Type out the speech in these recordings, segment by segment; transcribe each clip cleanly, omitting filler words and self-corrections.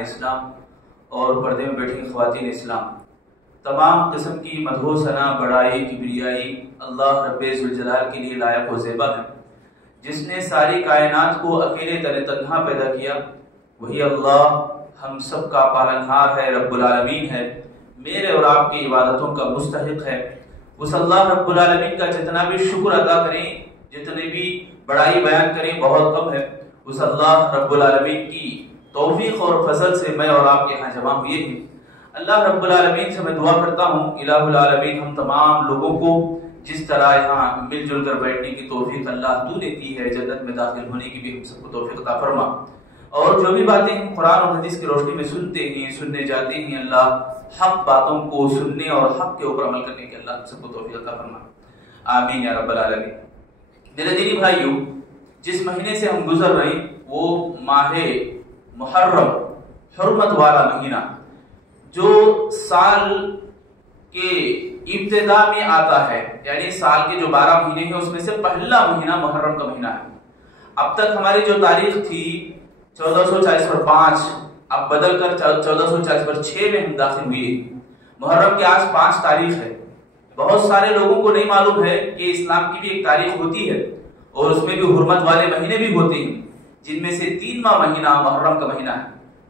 اسلام اور پردے میں بیٹھی خواتین اسلام، تمام قسم کی مدح و ثنا، بڑائی، کبریائی اللہ رب ذوالجلال کے لیے لائق و زیبا ہے، جس نے ساری کائنات کو اکیلے تنہا پیدا کیا۔ وہی اللہ ہم سب کا پالنہار ہے، رب العالمین ہے، میرے اور آپ کی عبادتوں کا مستحق ہے۔ اس اللہ رب العالمین کا جتنا بھی شکر ادا کریں، جتنی بھی بڑائی بیان کریں، بہت کم ہے۔ اس اللہ رب العالمین کی توفیق اور فضل سے میں اور آپ یہاں جمع ہوئے ہیں۔ اللہ رب العالمین سے میں دعا کرتا ہوں، الہ العالمین ہم تمام لوگوں کو جس طرح یہاں مل جل کر بیٹھنے کی توفیق اللہ تو نے دی ہے، جنت میں داخل ہونے کی بھی ہم سب کو توفیق عطا فرما، اور جو بھی باتیں ہم قرآن اور حدیث کی روشنی میں سنتے ہیں، سننے جاتے ہیں، اللہ حق باتوں کو سننے اور حق کے اوپر عمل کرنے کی اللہ ہم سب کو توفیق عطا فرما، آمین یا رب العالمین۔ میرے دینی بھائیوں، جس مہینے سے ہم گزر رہے ہیں وہ ماہ محرم، حرمت والا مہینہ، جو سال کے ابتدا میں آتا ہے، یعنی سال کے جو 12 مہینے ہیں اس میں سے پہلا مہینہ محرم کا مہینہ ہے۔ اب تک ہماری جو تاریخ تھی 1440/5، اب بدل کر 1440/6 میں ہم داخل ہوئے۔ محرم کے آج 5 تاریخ ہے۔ بہت سارے لوگوں کو نہیں معلوم ہے کہ اسلام کی بھی ایک تاریخ ہوتی ہے اور اس میں بھی حرمت والے مہینے بھی ہوتے ہیں، جن میں سے 3واں مہینہ محرم کا مہینہ ہے۔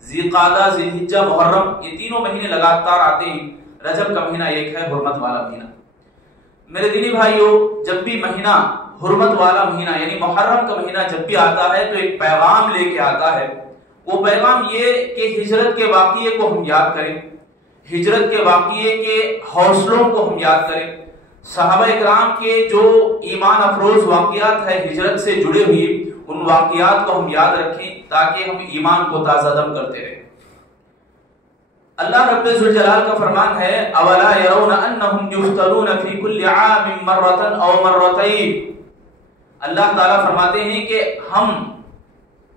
ذی-قعدہ، ذی-الحجہ، محرم، یہ تینوں مہینے لگاتار آتے ہیں۔ رجب کا مہینہ ایک ہے، حرمت والا مہینہ۔ میرے دینی بھائیوں، جب بھی مہینہ حرمت والا مہینہ یعنی محرم کا مہینہ جب بھی آتا ہے تو ایک پیغام لے کے آتا ہے۔ وہ پیغام یہ کہ ہجرت کے واقعے کو ہم یاد کریں، ہجرت کے واقعے کے حوصلوں کو ہم یاد کریں، صحابہ اکرام کے جو ایمان افروز واقعات ہے ہجرت سے جڑے ہوئے، ان واقعات کو ہم یاد رکھیں تاکہ ہم ایمان کو تازہ دم کرتے رہیں۔ اللہ رب ذوالجلال کا فرمان ہے، اولا يرون انہم یفتنون فی کل عام مرۃ او مرتین۔ اللہ تعالیٰ فرماتے ہیں کہ ہم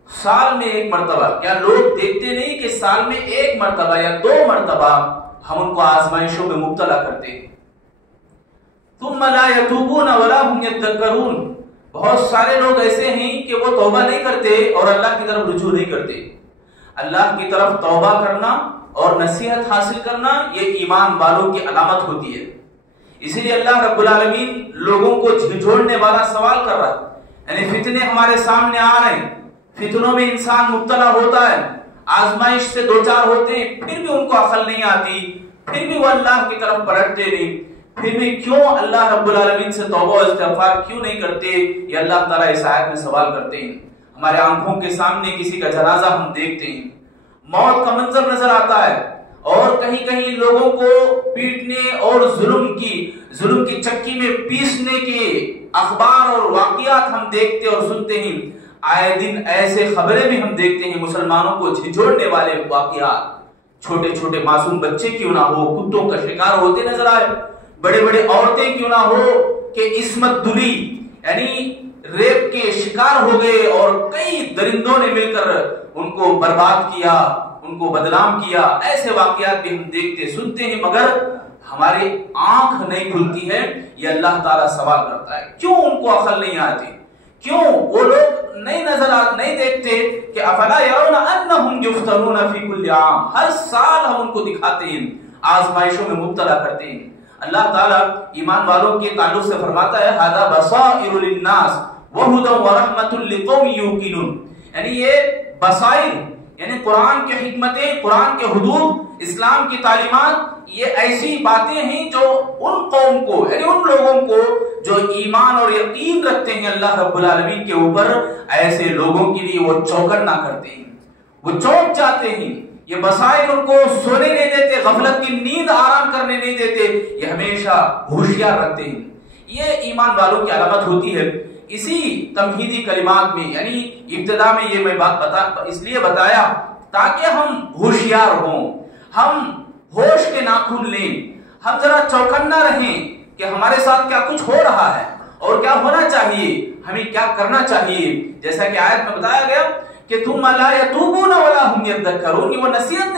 سال میں ایک مرتبہ، کیا لوگ دیکھتے نہیں کہ سال میں ایک مرتبہ یا 2 مرتبہ ہم ان کو آزمائشوں میں مبتلا کرتے ہیں۔ ثم لا يتوبون ولا هم يذكرون۔ بہت سارے لوگ ایسے ہیں کہ وہ توبہ نہیں کرتے اور اللہ کی طرف رجوع نہیں کرتے۔ اللہ کی طرف توبہ کرنا اور نصیحت حاصل کرنا یہ ایمان والوں کی علامت ہوتی ہے۔ اسی لیے اللہ رب العالمین لوگوں کو جھنجھوڑنے والا سوال کر رہا ہے، یعنی فتنے ہمارے سامنے آ رہے ہیں، فتنوں میں انسان مبتلا ہوتا ہے، آزمائش سے دوچار ہوتے ہیں، پھر بھی ان کو عقل نہیں آتی، پھر بھی وہ اللہ کی طرف پلٹتے نہیں، پھر بھی کیوں اللہ رب العالمین سے توبہ و استغفار کیوں نہیں کرتے؟ یہ اللہ تعالیٰ اس آیت میں سوال کرتے ہیں۔ ہمارے آنکھوں کے سامنے کسی کا جنازہ ہم دیکھتے ہیں، موت کا منظر نظر آتا ہے، اور کہیں کہیں لوگوں کو پیٹنے اور ظلم کی چکی میں پیسنے کے اخبار اور واقعات ہم دیکھتے اور سنتے ہیں۔ آئے دن ایسے خبریں بھی ہم دیکھتے ہیں، مسلمانوں کو جھنجھوڑنے والے واقعات، چھوٹے چھوٹے معصوم بچے کیوں نہ ہو کتوں کا شکار ہوتے نظر آئے، بڑے بڑے عورتیں کیوں نہ ہو کہ عصمت دری یعنی ریپ کے شکار ہو گئے اور کئی درندوں نے مل کر ان کو برباد کیا، ان کو بدنام کیا۔ ایسے واقعات بھی ہم دیکھتے سنتے ہیں، مگر ہماری آنکھ نہیں کھلتی ہے۔ یہ اللہ تعالیٰ سوال کرتا ہے، کیوں ان کو عقل نہیں آتی؟ کیوں وہ لوگ نہیں دیکھتے کہ افلا یرون انہم یفتنون فی کل عام، ہر سال ہم ان کو دکھاتے ہیں، آزمائشوں میں مبتلا کرتے ہیں۔ اللہ تعالیٰ ایمان والوں کے تعلق سے فرماتا ہے، ھذا بصائر للناس وہدی ورحمۃ لقوم یوقنون، یعنی یہ بصائر یعنی قرآن کی حکمتیں، قرآن کے حدود، اسلام کی تعلیمات، یہ ایسی باتیں ہیں جو ان قوم کو یعنی ان لوگوں کو جو ایمان اور یقین رکھتے ہیں اللہ رب العالمین کے اوپر، ایسے لوگوں کے لیے وہ چوکنا کرتے ہیں، وہ چونک جاتے ہیں۔ یہ بصائر ان کو سونے نہیں دیتے، غفلت کی نیند آرام کرنے نہیں دیتے، یہ ہمیشہ ہوشیار رکھتے ہیں۔ یہ ایمان والوں کی علامت ہوتی ہے۔ اسی تمہیدی کلمات میں یعنی ابتدا میں یہ میں بات اس لیے بتایا تاکہ ہم ہوشیار ہوں، ہم ہوش کے ناخن لیں، ہم ذرا چوکنا رہیں کہ ہمارے ساتھ کیا کچھ ہو رہا ہے اور کیا ہونا چاہیے، ہمیں کیا کرنا چاہیے۔ جیسا کہ آیت میں بتایا گیا کہ ثم لا يتوبون ولا هم يذكرون، وہ نصیحت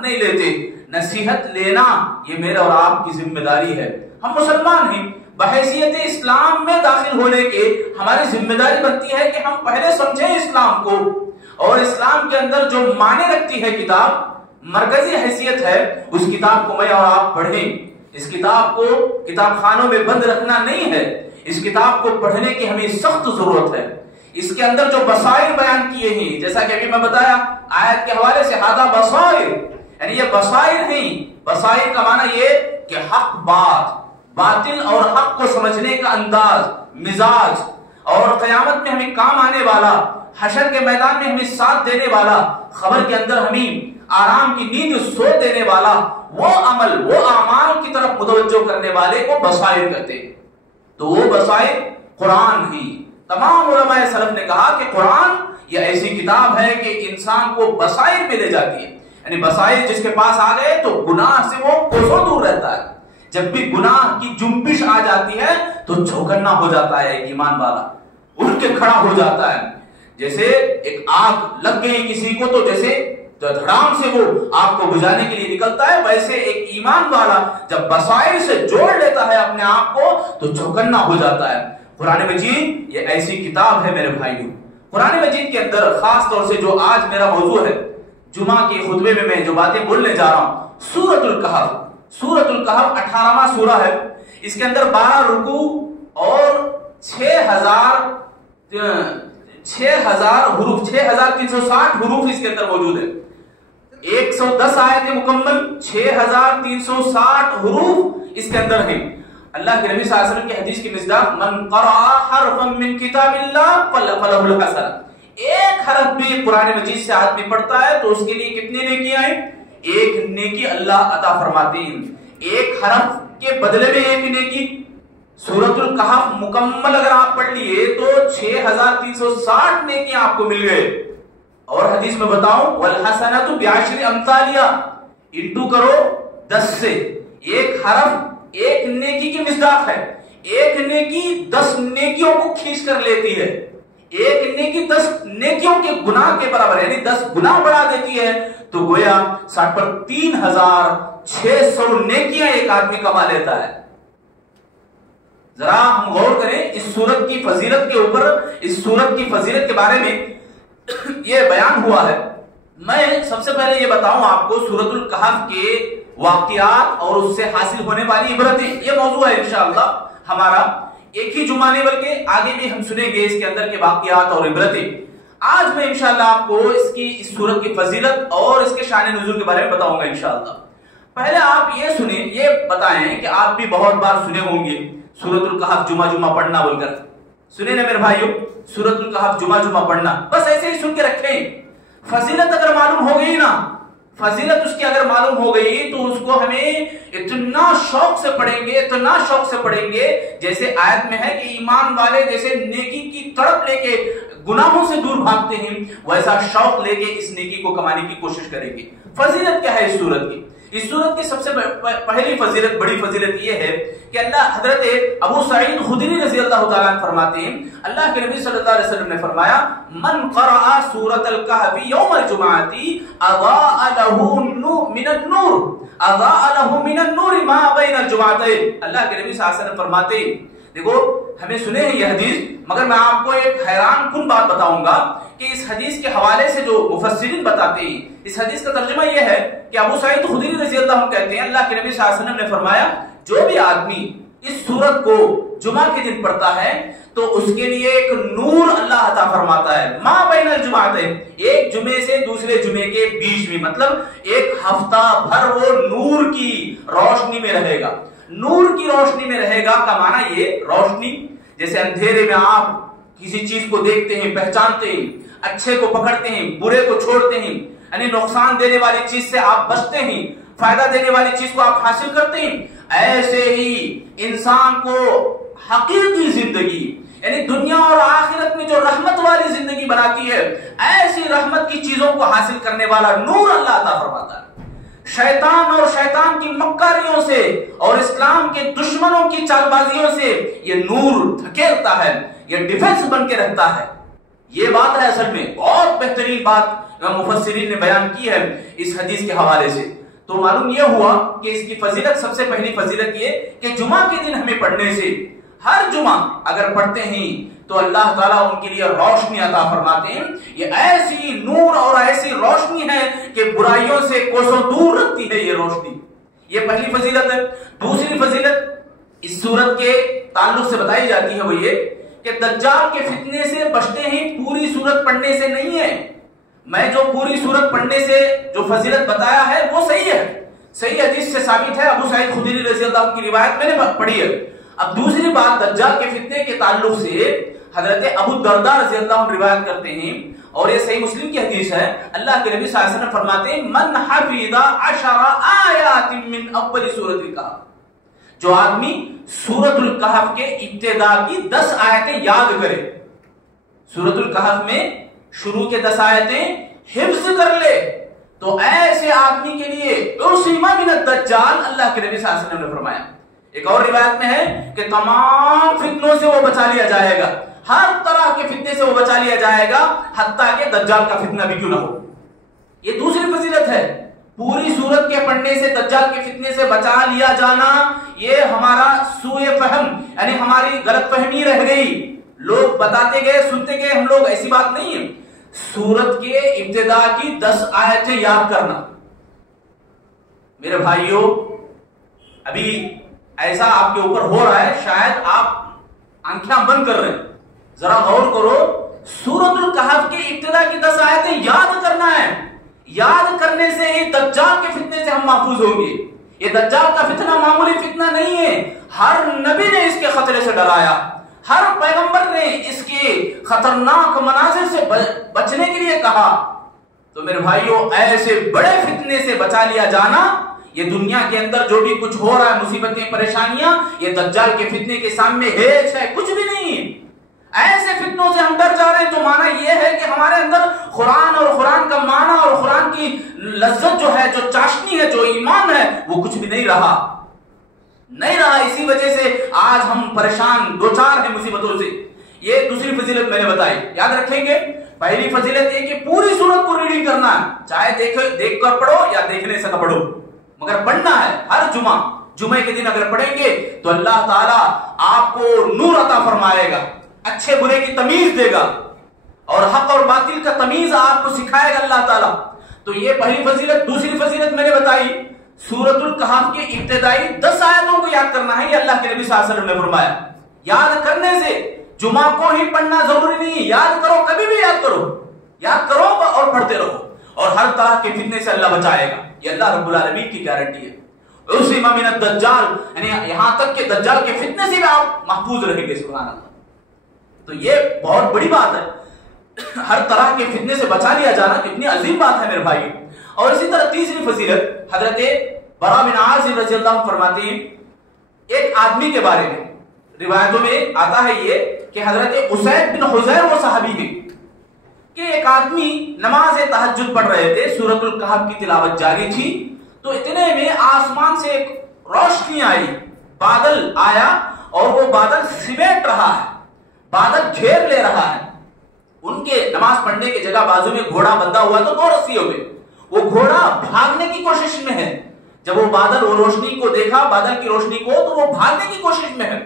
نہیں لیتے۔ نصیحت لینا یہ میرا اور آپ کی ذمہ داری ہے۔ ہم مسلمان ہیں، بحیثیت اسلام میں داخل ہونے کے ہماری ذمہ داری بنتی ہے کہ ہم پہلے سمجھیں اسلام کو، اور اسلام کے اندر جو معنی رکھتی ہے کتاب، مرکزی حیثیت ہے، اس کتاب کو میں اور آپ پڑھیں۔ اس کتاب کو کتاب خانوں میں بند رکھنا نہیں ہے، اس کتاب کو پڑھنے کی ہمیں سخت ضرورت ہے۔ اس کے اندر جو بصائر بیان کیے ہیں، جیسا کہ ابھی میں بتایا آیت کے حوالے سے، ہذا بصائر، یعنی یہ بصائر نہیں، بصائر کا معنی یہ کہ حق بات، باطل اور حق کو سمجھنے کا انداز، مزاج، اور قیامت میں ہمیں کام آنے والا، حشر کے میدان میں ہمیں ساتھ دینے والا، خبر کے اندر ہمیں آرام کی نیند سو دینے والا، وہ عمل، وہ اعمال کی طرف متوجہ کرنے والے کو بصائر کہتے ہیں۔ تو وہ بصائر قرآن ہی۔ تمام علماء سلف نے کہا کہ قرآن یہ ایسی کتاب ہے کہ انسان کو بصائر میں لے جاتی ہے، یعنی بصائر جس کے پاس آ گئے تو گناہ سے وہ کوسوں دور رہتا ہے۔ جب بھی گناہ کی جنبش آ جاتی ہے تو چوکنا ہو جاتا ہے، ایک ایمان والا اٹھ کے کھڑا ہو جاتا ہے۔ جیسے ایک آگ لگ گئی کسی کو تو جیسے دھڑام سے وہ آگ کو بجھانے کے لیے نکلتا ہے، ویسے ایک ایمان والا جب بصائر سے جوڑ لیتا ہے اپنے آپ کو تو چوکنا ہو جاتا ہے۔ قرآن مجید یہ ایسی کتاب ہے میرے بھائیوں۔ قرآن مجید کے اندر خاص طور سے جو آج میرا موضوع ہے، جمعہ کے خطبے میں جو باتیں بولنے جا رہا ہوں، سورۃ الکہف۔ سورۃ الکہف 18واں سورہ ہے۔ اس کے اندر 12 رکوع اور 6000 حروف، 6360 حروف اس کے اندر موجود ہے۔ 110 آیتیں مکمل، 6360 حروف اس کے اندر ہیں۔ اللہ کے نبی صلی اللہ علیہ وسلم کی حدیث کی مصداق، من قرأ حرفا من کتاب اللہ فلہ الحسنہ، ایک حرف بھی قرآن مجید سے آدمی پڑھتا ہے تو اس کے لیے کتنی نیکیاں ہیں؟ ایک نیکی اللہ عطا فرماتے ہیں، ایک حرف کے بدلے میں ایک نیکی۔ سورۃ الکہف مکمل اگر آپ پڑھ لیے تو 6360 نیکیاں آپ کو مل گئے۔ اور حدیث میں بتاؤں، والحسنۃ بعشر امثالہا، انٹو کرو 10 سے، ایک حرف ایک نیکی کی مصداق ہے۔ ایک نیکی 10 نیکیوں کو کھینچ کر لیتی ہے، ایک نیکی 10 نیکیوں کے گناہ کے برابر ہے، یعنی 10 گناہ بڑھا دیتی ہے۔ تو گویا 60 پر 3600 نیکیاں ایک آدمی کما لیتا ہے۔ ذرا ہم غور کریں اس سورت کی فضیلت کے اوپر، اس سورت کی فضیلت کے بارے میں یہ بیان ہوا ہے۔ میں سب سے پہلے یہ بتاؤں آپ کو سورۃ الکہف کے واقعات اور اس سے حاصل ہونے والی عبرتیں، یہ موضوع ہے انشاءاللہ ہمارا۔ ایک ہی جمعہ نہیں بلکہ آگے بھی ہم سنیں گے اس کے اندر کے واقعات اور عبرتیں۔ آج میں انشاءاللہ آپ کو اس سورت کی فضیلت اور اس کے شان نزول کے بارے میں بتاؤں گا انشاءاللہ۔ پہلے آپ یہ سنیں، یہ بتائیں کہ آپ بھی بہت بار سنے ہوں گے سورۃ الکہف جمعہ پڑھنا بول کر، سنے نا میرے بھائیوں؟ سورۃ الکہف جمعہ پڑھنا، بس ایسے ہی سن کے رکھیں۔ فضیلت اگر معلوم ہو گئی نا، فضیلت اس کی اگر معلوم ہو گئی تو اس کو ہمیں اتنا شوق سے پڑھیں گے، اتنا شوق سے پڑھیں گے، جیسے آیت میں ہے کہ ایمان والے جیسے نیکی کی تڑپ لے کے گناہوں سے دور بھاگتے ہیں، ویسا شوق لے کے اس نیکی کو کمانے کی کوشش کریں گے۔ فضیلت کیا ہے اس سورت کی؟ اس سورت کی سب سے پہلی فضیلت، بڑی فضیلت یہ ہے کہ اللہ حضرت ابو سعید خدری رضی اللہ تعالیٰ عنہ فرماتے ہیں، اللہ کے نبی صلی اللہ علیہ وسلم نے فرمایا، من قرأ سورۃ الکہف یوم الجمعۃ اضاء له من النور، اضاء له من النور ما بین الجمعتین۔ اللہ کے نبی صلی اللہ علیہ وسلم فرماتے ہیں، دیکھو ہمیں سنے ہیں یہ حدیث، مگر میں آپ کو ایک حیران کن بات بتاؤں گا کہ اس حدیث کے حوالے سے جو مفسرین بتاتے ہیں، اس حدیث کا ترجمہ یہ ہے کہ ابو سعید خدری رضی اللہ عنہ کہتے ہیں، اللہ کے نبی صلی اللہ علیہ وسلم نے فرمایا، جو بھی آدمی اس سورت کو جمعہ کے دن پڑھتا ہے تو اس کے لیے ایک نور اللہ عطا فرماتا ہے، ما بین الجمعتین، ایک جمعے سے دوسرے جمعے کے بیچ میں، مطلب ایک ہفتہ بھر وہ نور کی روشنی میں رہے گا۔ نور کی روشنی میں رہے گا کا معنی یہ، روشنی جیسے اندھیرے میں آپ کسی چیز کو دیکھتے ہیں، پہچانتے ہیں، اچھے کو پکڑتے ہیں، برے کو چھوڑتے ہیں، یعنی نقصان دینے والی چیز سے آپ بچتے ہیں، فائدہ دینے والی چیز کو آپ حاصل کرتے ہیں، ایسے ہی انسان کو حقیقی زندگی، یعنی دنیا اور آخرت میں جو رحمت والی زندگی بناتی ہے، ایسی رحمت کی چیزوں کو حاصل کرنے والا نور اللہ عطا فرماتا ہے۔ شیطان اور شیطان کی مکاریوں سے اور اسلام کے دشمنوں کی چال بازیوں سے یہ نور دھکیلتا ہے، یہ ڈیفنس بن کے رہتا ہے۔ یہ بات ہے اصل میں بہت بہترین بات مفسرین نے بیان کی ہے اس حدیث کے حوالے سے۔ تو معلوم یہ ہوا کہ اس کی فضیلت، سب سے پہلی فضیلت یہ کہ جمعہ کے دن ہمیں پڑھنے سے ہر جمعہ اگر پڑھتے ہیں تو اللہ تعالیٰ ان کے لیے روشنی عطا فرماتے ہیں. یہ ایسی نور اور ایسی روشنی ہے کہ برائیوں سے کوسوں دور رکھتی ہے یہ روشنی. یہ پہلی فضیلت ہے. دوسری فضیلت اس سورت کے تعلق سے بتائی جاتی ہے وہ یہ کہ دجال کے فتنے سے بچتے ہیں پوری سورت پڑھنے سے نہیں ہے. میں جو پوری سورت پڑھنے سے جو فضیلت بتایا ہے وہ صحیح ہے, صحیح حدیث سے ثابت ہے. ابو سعید خدری رضی اللہ عنہ کی روایت میں نے پڑھی ہے. اب دوسری بات دجال کے فتنے کے تعلق سے حضرت ابو الدرداء رضی اللہ عنہ روایت کرتے ہیں اور یہ صحیح مسلم کی حدیث ہے. اللہ کے نبی صلی اللہ علیہ وسلم فرماتے ہیں من حفظ 10 آیات من اول سورۃ الکہف, جو آدمی سورۃ الکہف کے ابتدا کی 10 آیتیں یاد کرے, سورۃ الکہف میں شروع کے 10 آیتیں حفظ کر لے, تو ایسے آدمی کے لیے عصم من الدجال, اللہ کے نبی صلی اللہ علیہ وسلم نے فرمایا. ایک اور روایت میں ہے کہ تمام فتنوں سے وہ بچا لیا جائے گا, ہر طرح کے فتنے سے وہ بچا لیا جائے گا, حتیٰ کہ دجال کا فتنہ بھی کیوں نہ ہو. یہ دوسری فضیلت ہے. پوری سورت کے پڑھنے سے دجال کے فتنے سے بچا لیا جانا, یہ ہمارا سوء فہم یعنی ہماری غلط فہمی رہ گئی. لوگ بتاتے گئے سنتے گئے, ہم لوگ, ایسی بات نہیں ہے. سورت کے ابتدا کی 10 آیتیں یاد کرنا. میرے بھائیوں, ابھی ایسا آپ کے اوپر ہو رہا ہے, شاید آپ آنکھیں بند کر رہے ہیں. ذرا غور کرو, سورۃ الکہف کے ابتدا کی 10 آیتیں یاد کرنا ہے. یاد کرنے سے ہی دجال کے فتنے سے ہم محفوظ ہوں گے. یہ دجال کا فتنہ معمولی فتنہ نہیں ہے. ہر نبی نے اس کے خطرے سے ڈرایا, ہر پیغمبر نے اس کے خطرناک مناظر سے بچنے کے لیے کہا. تو میرے بھائیوں, ایسے بڑے فتنے سے بچا لیا جانا, یہ دنیا کے اندر جو بھی کچھ ہو رہا ہے, مصیبتیں, پریشانیاں, یہ دجال کے فتنے کے سامنے ہیچ ہے, کچھ بھی نہیں. ایسے فتنوں سے ہم ڈر جا رہے ہیں تو معنی یہ ہے کہ ہمارے اندر قرآن اور قرآن کا معنی اور قرآن کی لذت جو ہے, جو چاشنی ہے, جو ایمان ہے, وہ کچھ بھی نہیں رہا. اسی وجہ سے آج ہم پریشان دوچار ہیں مصیبتوں سے. یہ دوسری فضیلت میں نے بتائی, یاد رکھیں گے. پہلی فضیلت یہ کہ پوری سورت کو ریڈنگ کرنا ہے, چاہے دیکھ کر پڑھو یا دیکھنے سے پڑھو, مگر پڑھنا ہے. ہر جمعے کے دن اگر پڑھیں گے تو اللہ تعالیٰ آپ کو نور عطا فرمائے گا, اچھے برے کی تمیز دے گا, اور حق اور باطل کا تمیز آپ کو سکھائے گا اللہ تعالیٰ. تو یہ پہلی فضیلت. دوسری فضیلت میں نے بتائی, سورۃ الکہف کے ابتدائی 10 آیتوں کو یاد کرنا ہے. یہ اللہ کے نبی صلی اللہ علیہ وسلم نے فرمایا. یاد کرنے سے جمعہ کو ہی پڑھنا ضروری نہیں ہے, یاد کرو, کبھی بھی یاد کرو اور پڑھتے رہو, اور ہر طرح کے فتنے سے اللہ بچائے گا. یہ اللہ رب العالمین کی گارنٹی ہے. عصم من الدجال, یعنی یہاں تک کہ دجال کے فتنے سے بھی آپ محفوظ رہیں گے. سبحان اللہ. تو یہ بہت بڑی بات ہے, ہر طرح کے فتنے سے بچا لیا جانا کتنی عظیم بات ہے میرے بھائی. اور اسی طرح تیسری فضیلت, حضرت برا بن عازب رضی اللہ عنہ فرماتے ہیں ایک آدمی کے بارے میں, روایتوں میں آتا ہے یہ کہ حضرت اسید بن حضیر وہ صحابی ہیں کہ ایک آدمی نماز تہجد پڑھ رہے تھے, سورۃ الکہف کی تلاوت جاری تھی, تو اتنے میں آسمان سے ایک روشنی آئی, بادل آیا, اور وہ بادل سمیٹ رہا ہے, بادل گھیر لے رہا ہے. ان کے نماز پڑھنے کی جگہ بازو میں گھوڑا بندھا ہوا تو 2 رسی ہو گئے. وہ گھوڑا بھاگنے کی کوشش میں ہے. جب وہ بادل, وہ روشنی کو دیکھا, بادل کی روشنی کو, تو وہ بھاگنے کی کوشش میں ہے.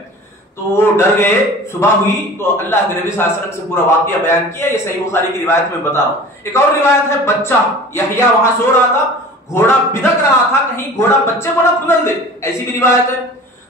تو وہ ڈر گئے. صبح ہوئی تو اللہ کے نبی صلی اللہ علیہ وسلم سے پورا واقعہ بیان کیا. یہ صحیح بخاری کی روایت میں بتا رہا ہوں. ایک اور روایت ہے, بچہ یحییٰ وہاں سو رہا تھا, گھوڑا بدک رہا تھا, کہیں گھوڑا بچے کو نہ کھلن دے, ایسی بھی روایت ہے.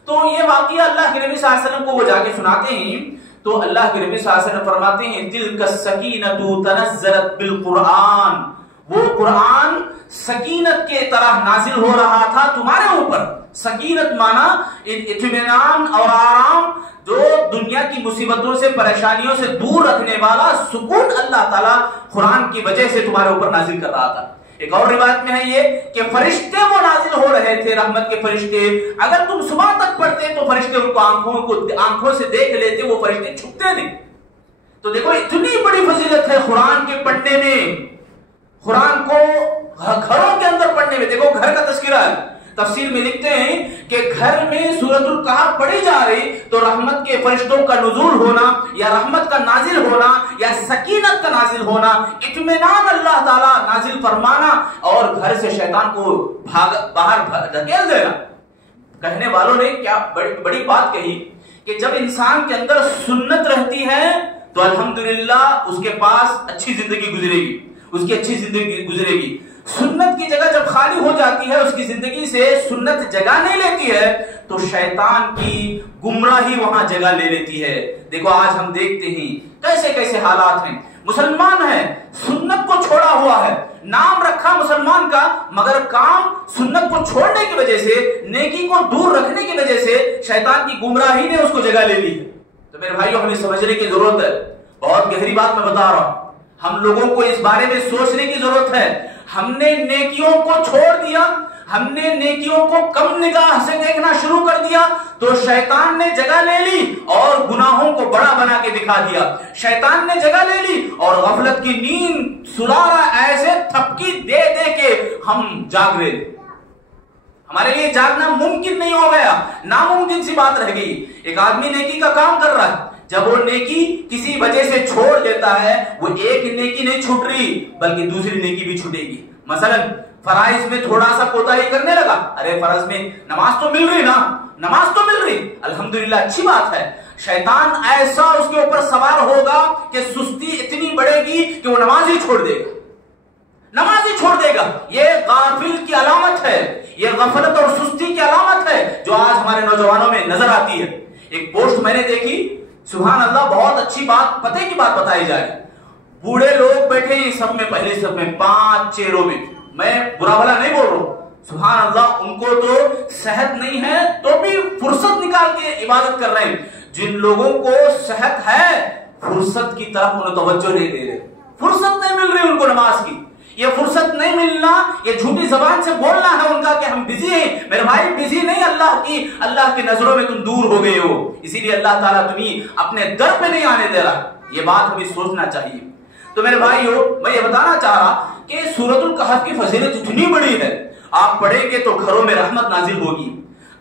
تو یہ واقعہ اللہ کے نبی صلی اللہ علیہ وسلم کو وہ جا کے سناتے ہیں, تو اللہ کے نبی صلی اللہ علیہ وسلم فرماتے ہیں تلک السکینۃ تنزلت بالقرآن, وہ قرآن سکینت کے طرح نازل ہو رہا تھا تمہارے اوپر. سکینت مانا اطمینان اور آرام, جو دنیا کی مصیبتوں سے, پریشانیوں سے دور رکھنے والا سکون اللہ تعالیٰ قرآن کی وجہ سے تمہارے اوپر نازل کر رہا تھا. ایک اور روایت میں ہے یہ کہ فرشتے وہ نازل ہو رہے تھے, رحمت کے فرشتے. اگر تم صبح تک پڑھتے تو فرشتے ان کو آنکھوں سے دیکھ لیتے, وہ فرشتے چھپتے نہیں. تو دیکھو اتنی بڑی فضیلت ہے قرآن کے پڑھنے میں, قرآن کو گھروں کے اندر پڑھنے میں. دیکھو گھر کا تذکرہ ہے, تفسیر میں لکھتے ہیں کہ گھر میں سورۃ الکہف پڑھی جا رہی تو رحمت کے فرشتوں کا نزول ہونا, یا رحمت کا نازل ہونا, یا سکینت کا نازل ہونا, اطمینان اللہ تعالیٰ نازل فرمانا, اور گھر سے شیطان کو باہر دھکیل دینا. کہنے والوں نے کیا بڑی بات کہی کہ جب انسان کے اندر سنت رہتی ہے تو الحمدللہ اس کے پاس اچھی زندگی گزرے گی، اس کی اچھی زندگی گزرے گی۔ سنت کی جگہ جب خالی ہو جاتی ہے، اس کی زندگی سے سنت جگہ نہیں لیتی ہے، تو شیطان کی گمراہی وہاں جگہ لے لیتی ہے۔ دیکھو آج ہم دیکھتے ہیں کیسے کیسے حالات ہیں، مسلمان ہے، سنت کو چھوڑا ہوا ہے، نام رکھا مسلمان کا، مگر کام سنت کو چھوڑنے کی وجہ سے، نیکی کو دور رکھنے کی وجہ سے شیطان کی گمراہی نے اس کو جگہ لے لی ہے۔ تو میرے بھائیوں ہمیں سمجھنے کی ضرورت ہے، بہت گہری بات میں بتا رہا ہوں، ہم لوگوں کو اس بارے میں سوچنے کی ضرورت ہے۔ ہم نے نیکیوں کو چھوڑ دیا، ہم نے نیکیوں کو کم نگاہ سے دیکھنا شروع کر دیا تو شیطان نے جگہ لے لی اور گناہوں کو بڑا بنا کے دکھا دیا۔ شیطان نے جگہ لے لی اور غفلت کی نیند سلا رہا، ایسے تھپکی دے دے کے ہم جاگ رہے، ہمارے لیے جاگنا ممکن نہیں ہو گیا، ناممکن سی بات رہ گئی۔ ایک آدمی نیکی کا کام کر رہا ہے، جب وہ نیکی کسی وجہ سے چھوڑ دیتا ہے، وہ ایک نیکی نہیں چھوٹ رہی بلکہ دوسری نیکی بھی چھوٹے گی۔ مثلا فرائض میں تھوڑا سا کوتاہی کرنے لگا، ارے فرض میں نماز تو مل رہی نا، نماز تو مل رہی، الحمدللہ اچھی بات ہے۔ شیطان ایسا اس کے اوپر سوار ہوگا کہ سستی اتنی بڑھے گی کہ وہ نماز ہی چھوڑ دے گا، نماز ہی چھوڑ دے گا۔ یہ غافل کی علامت ہے، یہ غفلت اور سستی کی علامت ہے جو آج ہمارے نوجوانوں میں نظر آتی ہے۔ ایک پوسٹ میں نے دیکھی، سبحان اللہ، بہت اچھی بات، پتے کی بات بتائی جائے، بوڑھے لوگ بیٹھے ہیں سب میں، پہلے سب میں 5 چیروں میں، میں برا بھلا نہیں بول رہا ہوں، سبحان اللہ، ان کو تو صحت نہیں ہے تو بھی فرصت نکال کے عبادت کر رہے ہیں۔ جن لوگوں کو صحت ہے فرصت کی طرف انہیں توجہ نہیں دے رہے، فرصت نہیں مل رہی ان کو نماز کی۔ یہ فرصت نہیں ملنا، یہ جھوٹی زبان سے بولنا ہے ان کا کہ ہم بزی ہیں۔ میرے بھائی بزی نہیں، اللہ کی نظروں میں تم دور ہو گئے ہو، اسی لیے اللہ تعالیٰ تمہیں اپنے در پہ نہیں آنے دے رہا۔ یہ بات ہمیں سوچنا چاہیے۔ تو میرے بھائیو، میں یہ بتانا چاہ رہا کہ سورۃ الکہف کی فضیلت اتنی بڑی ہے، آپ پڑھیں گے تو گھروں میں رحمت نازل ہوگی،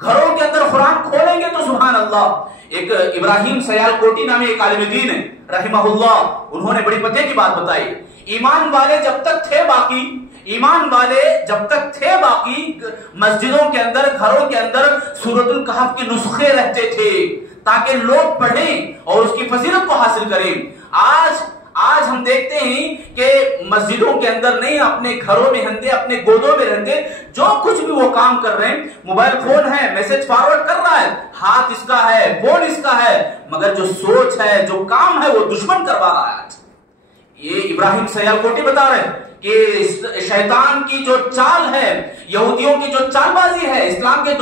گھروں کے اندر قرآن کھولیں گے تو سبحان اللہ۔ ایک ابراہیم سیال کوٹی نامی ایک عالم دین ہے رحمہ اللہ، انہوں نے بڑی پتے کی بات بتائی، ایمان والے جب تک تھے باقی، ایمان والے جب تک تھے باقی، مسجدوں کے اندر، گھروں کے اندر سورۃ الکہف کے نسخے رہتے تھے تاکہ لوگ پڑھیں اور اس کی فضیلت کو حاصل کریں۔ آج ہم دیکھتے ہیں کہ مسجدوں کے اندر نہیں، اپنے گھروں میں رہتے، اپنے گودوں میں رہتے، جو کچھ بھی وہ کام کر رہے ہیں، موبائل فون ہے، میسج فارورڈ کر رہا ہے، ہاتھ اس کا ہے، فون اس کا ہے، مگر جو سوچ ہے، جو کام ہے، وہ دشمن کروا رہا ہے۔ آج یہ ابراہیم سیال کوٹی بتا رہے ہیں کہ شیطان کی جو چال ہے، یہودیوں کی جو چال بازی ہے، اسلام کے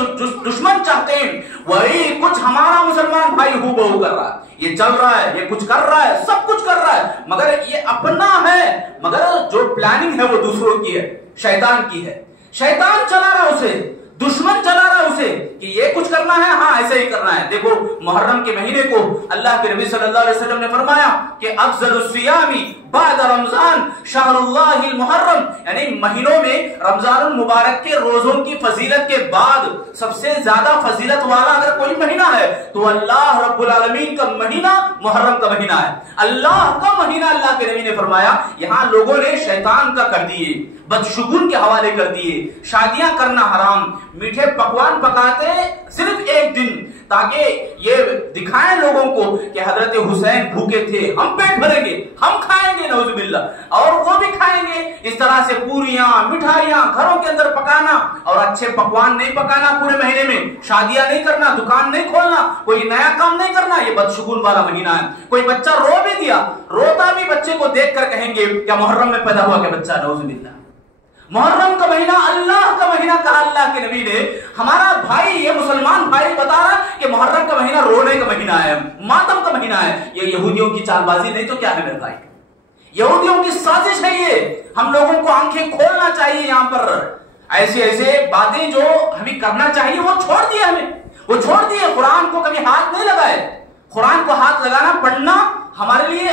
دشمن چاہتے ہیں وہی کچھ ہمارا مسلمان بھائی ہو بہو کر رہا ہے، یہ چل رہا ہے، یہ کچھ کر رہا ہے، سب کچھ کر رہا ہے، مگر یہ اپنا ہے، مگر جو پلاننگ ہے وہ دوسروں کی ہے، شیطان کی ہے۔ شیطان چلا رہا اسے، دشمن چلا رہا اسے کہ یہ کچھ کرنا ہے، ہاں ایسے ہی کرنا ہے۔ دیکھو محرم کے مہینے کو اللہ کے نبی صلی اللہ علیہ وسلم نے فرمایا کہ افضل الصیام بعد رمضان شہر اللہ المحرم، یعنی مہینوں میں رمضان المبارک کے روزوں کی فضیلت کے بعد سب سے زیادہ فضیلت والا اگر کوئی مہینہ ہے تو اللہ رب العالمین کا مہینہ محرم کا مہینہ ہے، اللہ کا مہینہ۔ اللہ کے نبی نے فرمایا یہاں لوگوں نے شیطان کا کر دیے، بدشگون کے حوالے کر دیے، شادیاں کرنا حرام، میٹھے پکوان پکاتے صرف ایک دن تاکہ یہ دکھائیں لوگوں کو کہ حضرت حسین بھوکے تھے، ہم پیٹ بھریں گے، ہم کھائیں گے، نعوذ باللہ، اور وہ بھی کھائیں گے۔ اس طرح سے پوریاں، مٹھائیاں گھروں کے اندر پکانا اور اچھے پکوان نہیں پکانا پورے مہینے میں، شادیاں نہیں کرنا، دکان نہیں کھولنا، کوئی نیا کام نہیں کرنا، یہ بدشگون والا مہینہ ہے۔ کوئی بچہ رو بھی دیا، روتا بھی بچے کو دیکھ کر کہیں گے کیا محرم میں پیدا ہوا کیا بچہ، نعوذ باللہ۔ محرم کا مہینہ اللہ کا مہینہ کہا اللہ کے نبی نے۔ ہمارا بھائی، یہ مسلمان بھائی بتا رہا کہ محرم کا مہینہ رونے کا مہینہ ہے، ماتم کا مہینہ ہے۔ یہ یہودیوں کی چال بازی نہیں تو کیا ہے میرے بھائی، یہودیوں کی سازش ہے یہ۔ ہم لوگوں کو آنکھیں کھولنا چاہیے، یہاں پر ایسے باتیں جو ہمیں کرنا چاہیے وہ چھوڑ دیا، ہمیں وہ چھوڑ دیے۔ قرآن کو کبھی ہاتھ نہیں لگائے، قرآن کو ہاتھ لگانا پڑھنا ہمارے لیے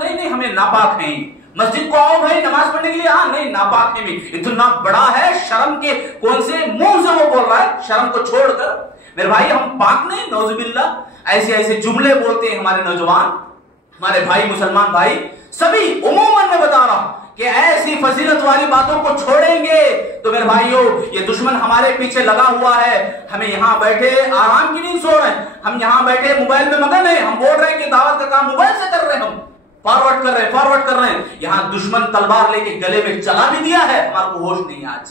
نہیں، ہمیں ناپاک ہیں۔ مسجد کو آؤ بھائی نماز پڑھنے کے لیے، نہیں، ناپاک ہے، اتنا بڑا ہے، شرم کے کون سے منہ سے وہ بول رہا ہے، شرم کو چھوڑ کر۔ میرے بھائی ہم پاک نہیں، نعوذ باللہ۔ ایسے جملے بولتے ہیں ہمارے نوجوان، ہمارے بھائی، مسلمان بھائی، سبھی عموماً میں بتا رہا ہوں کہ ایسی فضیلت والی باتوں کو چھوڑیں گے تو میرے بھائیوں یہ دشمن ہمارے پیچھے لگا ہوا ہے، ہمیں یہاں بیٹھے آرام کی نیند سو رہے ہیں، ہم یہاں بیٹھے موبائل میں مگن ہیں، ہم بول رہے ہیں کہ دعوت کا کام موبائل سے کر رہے ہیں، ہم فارورڈ کر رہے ہیں، یہاں دشمن تلوار لے کے گلے میں چلا بھی دیا ہے، ہمارے کو ہوش نہیں آج۔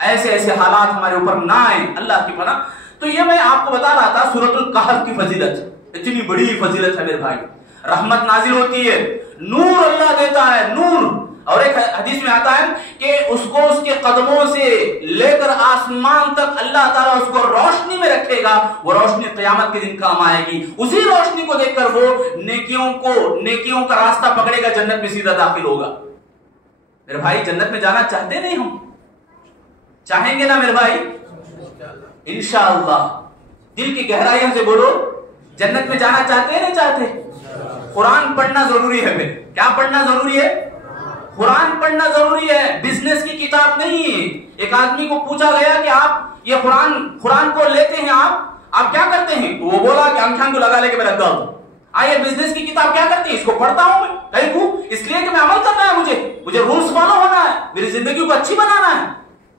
ایسے حالات ہمارے اوپر نہ آئیں اللہ کی پناہ۔ تو یہ میں آپ کو بتا رہا تھا سورۃ الکہف کی فضیلت، اتنی بڑی فضیلت ہے میرے بھائی۔ رحمت نازل ہوتی ہے، نور اللہ دیتا ہے، نور۔ اور ایک حدیث میں آتا ہے کہ اس کو اس کے قدموں سے لے کر آسمان تک اللہ تعالیٰ اس کو روشنی میں رکھے گا، وہ روشنی قیامت کے دن کام آئے گی۔ اسی روشنی کو دیکھ کر وہ نیکیوں کا راستہ پکڑے گا، جنت میں سیدھا داخل ہوگا۔ میرے بھائی جنت میں جانا چاہتے نہیں ہم؟ چاہیں گے نا میرے بھائی؟ انشاءاللہ دل کی گہرائیوں سے بولو، جنت میں جانا چاہتے ہیں نہیں چاہتے؟ قرآن پڑھنا ضروری ہے۔ پھر کیا پڑھنا ضروری ہے؟ قرآن پڑھنا ضروری ہے، بزنس کی کتاب نہیں ہے۔ ایک آدمی کو پوچھا گیا کہ آپ یہ قرآن کو لیتے ہیں، آپ کیا کرتے ہیں؟ وہ بولا کہ آنکھوں کو لگا لے کے میں رکھتا ہوں۔ آئے بزنس کی کتاب کیا کرتے ہیں؟ اس کو پڑھتا ہوں میں، کہیں کو اس لیے کہ میں عمل کرنا ہے، مجھے رولز فالو ہونا ہے، میری زندگی کو اچھی بنانا ہے۔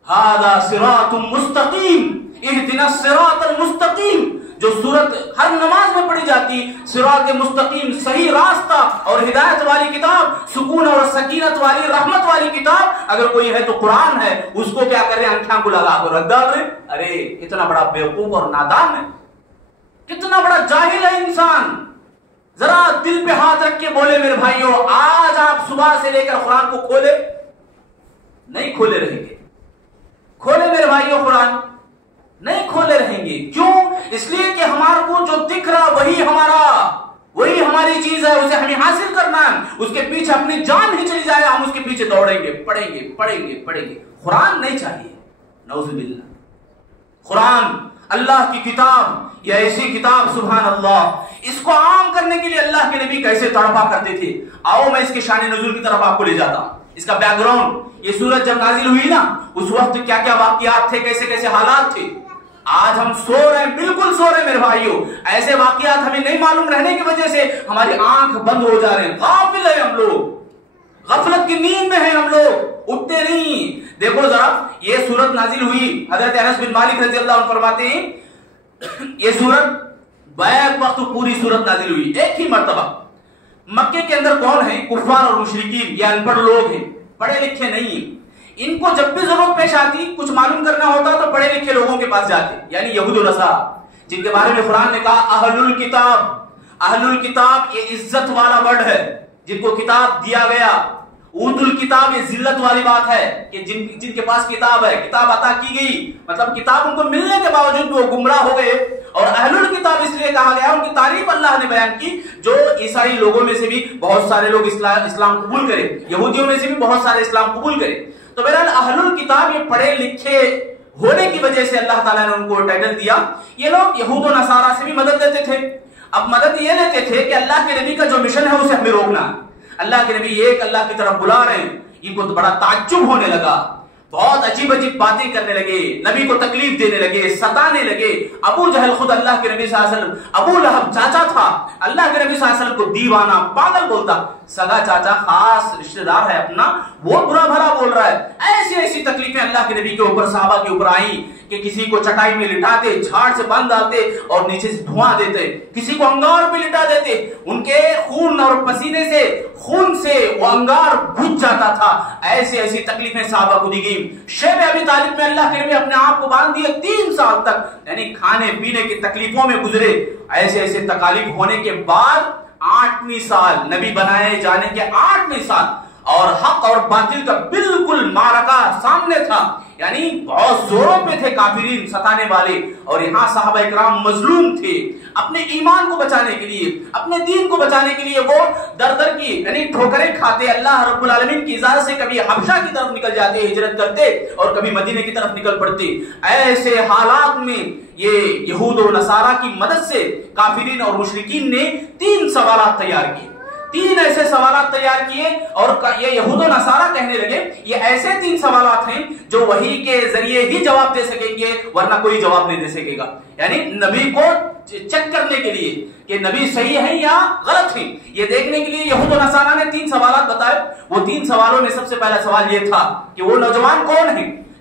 ھذا صراط مستقیم، اہدنا الصراط المستقیم، جو سورت ہر نماز میں پڑھی جاتی، صراط مستقیم، صحیح راستہ اور ہدایت والی کتاب، سکون اور سکینت والی، رحمت والی کتاب اگر کوئی ہے تو قرآن ہے۔ اس کو کیا کر رہے ہیں؟ آنکھوں کو لگا کر رکھ ڈال رہے۔ ارے کتنا بڑا بیوقوف اور نادان ہے، کتنا بڑا جاہل ہے انسان۔ ذرا دل پہ ہاتھ رکھ کے بولے میرے بھائیوں، آج آپ صبح سے لے کر قرآن کو کھولے نہیں کھولے رہیں گے؟ کھولے میرے بھائیوں قرآن؟ نہیں کھولے رہیں گے۔ کیوں؟ اس لیے کہ ہمارے کو جو دکھ رہا وہی ہماری چیز ہے، اسے ہمیں حاصل کرنا ہے، اس کے پیچھے اپنی جان ہی چلی جائے ہم اس کے پیچھے دوڑیں گے، پڑھیں گے۔ قرآن نہیں چاہیے، نعوذ باللہ۔ قرآن اللہ کی کتاب، یہ ایسی کتاب سبحان اللہ، اس کو عام کرنے کے لیے اللہ کے نبی کیسے تڑپا کرتے تھے۔ آؤ میں اس کے شان نزول کی طرف آپ کو لے جاتا ہوں، اس کا بیک گراؤنڈ۔ یہ سورت جب نازل ہوئی نا، اس وقت کیا کیا واقعات تھے، کیسے حالات تھے۔ آج ہم سو رہے ہیں، بالکل سو رہے ہیں میرے بھائیوں۔ ایسے واقعات ہمیں نہیں معلوم رہنے کی وجہ سے ہماری آنکھ بند ہو جا رہے ہیں، غافل ہیں ہم لوگ، غفلت کی نیند میں ہیں ہم لوگ، اٹھتے نہیں۔ دیکھو ذرا، یہ سورت نازل ہوئی، حضرت انس بن مالک رضی اللہ عنہ فرماتے ہیں یہ سورت بیک وقت پوری سورت نازل ہوئی ایک ہی مرتبہ۔ مکے کے اندر کون ہیں؟ کفار اور مشرکین، یہ ان پڑھ لوگ ہیں، پڑھے لکھے نہیں ہیں۔ ان کو جب بھی ضرورت پیش آتی، کچھ معلوم کرنا ہوتا تو پڑھے لکھے لوگوں کے پاس جاتے، یعنی یہود و نصارا، جن کے بارے میں قرآن نے کہا اہل الکتاب، یہ عزت والا ورڈ ہے، جن کو کتاب دیا گیا۔ اوت الکتاب، یہ ذلت والی بات ہے کہ جن کے پاس کتاب ہے، کتاب عطا کی گئی، مطلب کتاب ان کو ملنے کے باوجود وہ گمراہ ہو گئے۔ اور اہل الکتاب اس لیے کہا گیا، ان کی تعریف اللہ نے بیان کی، جو عیسائی لوگوں میں سے بھی بہت سارے لوگ اسلام قبول کرے، یہودیوں میں سے بھی بہت سارے اسلام قبول کرے۔ تو بہرحال اہل الکتاب، یہ پڑھے لکھے ہونے کی وجہ سے اللہ تعالیٰ نے ان کو ٹائٹل دیا۔ یہ لوگ یہود و نصارا سے بھی مدد لیتے تھے۔ اب مدد یہ لیتے تھے کہ اللہ کے نبی کا جو مشن ہے اسے ہمیں روکنا ہے۔ اللہ کے نبی ایک اللہ کی طرف بلا رہے ہیں، ان کو تو بڑا تعجب ہونے لگا، بہت عجیب باتیں کرنے لگے، نبی کو تکلیف دینے لگے، ستانے لگے۔ ابو جہل خود اللہ کے نبی صلی اللہ علیہ وسلم، ابو لہب چاچا تھا، اللہ کے نبی صلی اللہ علیہ وسلم کو دیوانہ، پاگل بولتا، سگا چاچا خاص رشتہ دار ہے اپنا، وہ برا بھلا بول رہا ہے۔ ایسی تکلیفیں اللہ کے نبی کے اوپر، صحابہ کے اوپر آئیں کہ کسی کو چٹائی میں لٹاتے، جھاڑ سے باندھ ڈالتے اور نیچے سے دھواں دیتے، کسی کو انگار پہ لٹا دیتے، ان کے خون اور پسینے سے، خون سے وہ انگار بجھ جاتا تھا۔ ایسی تکلیفیں صحابہ کو دی گئی۔ شیب ابی طالب میں اللہ کے نبی اپنے آپ کو باندھ دیے 3 سال تک، یعنی کھانے پینے کی تکلیفوں میں گزرے۔ ایسے تکالیف ہونے کے بعد 8ویں سال، نبی بنائے جانے کے 8ویں سال، اور حق اور باطل کا بالکل معرکہ سامنے تھا، یعنی بہت زوروں پہ تھے کافرین ستانے والے، اور یہاں صحابہ اکرام مظلوم تھے۔ اپنے ایمان کو بچانے کے لیے، اپنے دین کو بچانے کے لیے وہ در کی یعنی ٹھوکریں کھاتے، اللہ رب العالمین کی اجازت سے کبھی حبشہ کی طرف نکل جاتے، ہجرت کرتے، اور کبھی مدینے کی طرف نکل پڑتے۔ ایسے حالات میں یہ یہود و نصارہ کی مدد سے کافرین اور مشرکین نے 3 سوالات تیار کیے، 3 ایسے سوالات تیار کیے، اور یہ یہود و نصارہ کہنے لگے یہ ایسے 3 سوالات ہیں جو وحی کے ذریعے ہی جواب دے سکیں گے، ورنہ کوئی جواب نہیں دے سکے گا، یعنی نبی کو چیک کرنے کے لیے کہ نبی صحیح ہیں یا غلط ہیں، یہ دیکھنے کے لیے یہود و نصارہ نے 3 سوالات بتائے۔ وہ 3 سوالوں میں سب سے پہلا سوال یہ تھا کہ وہ نوجوان کون ہیں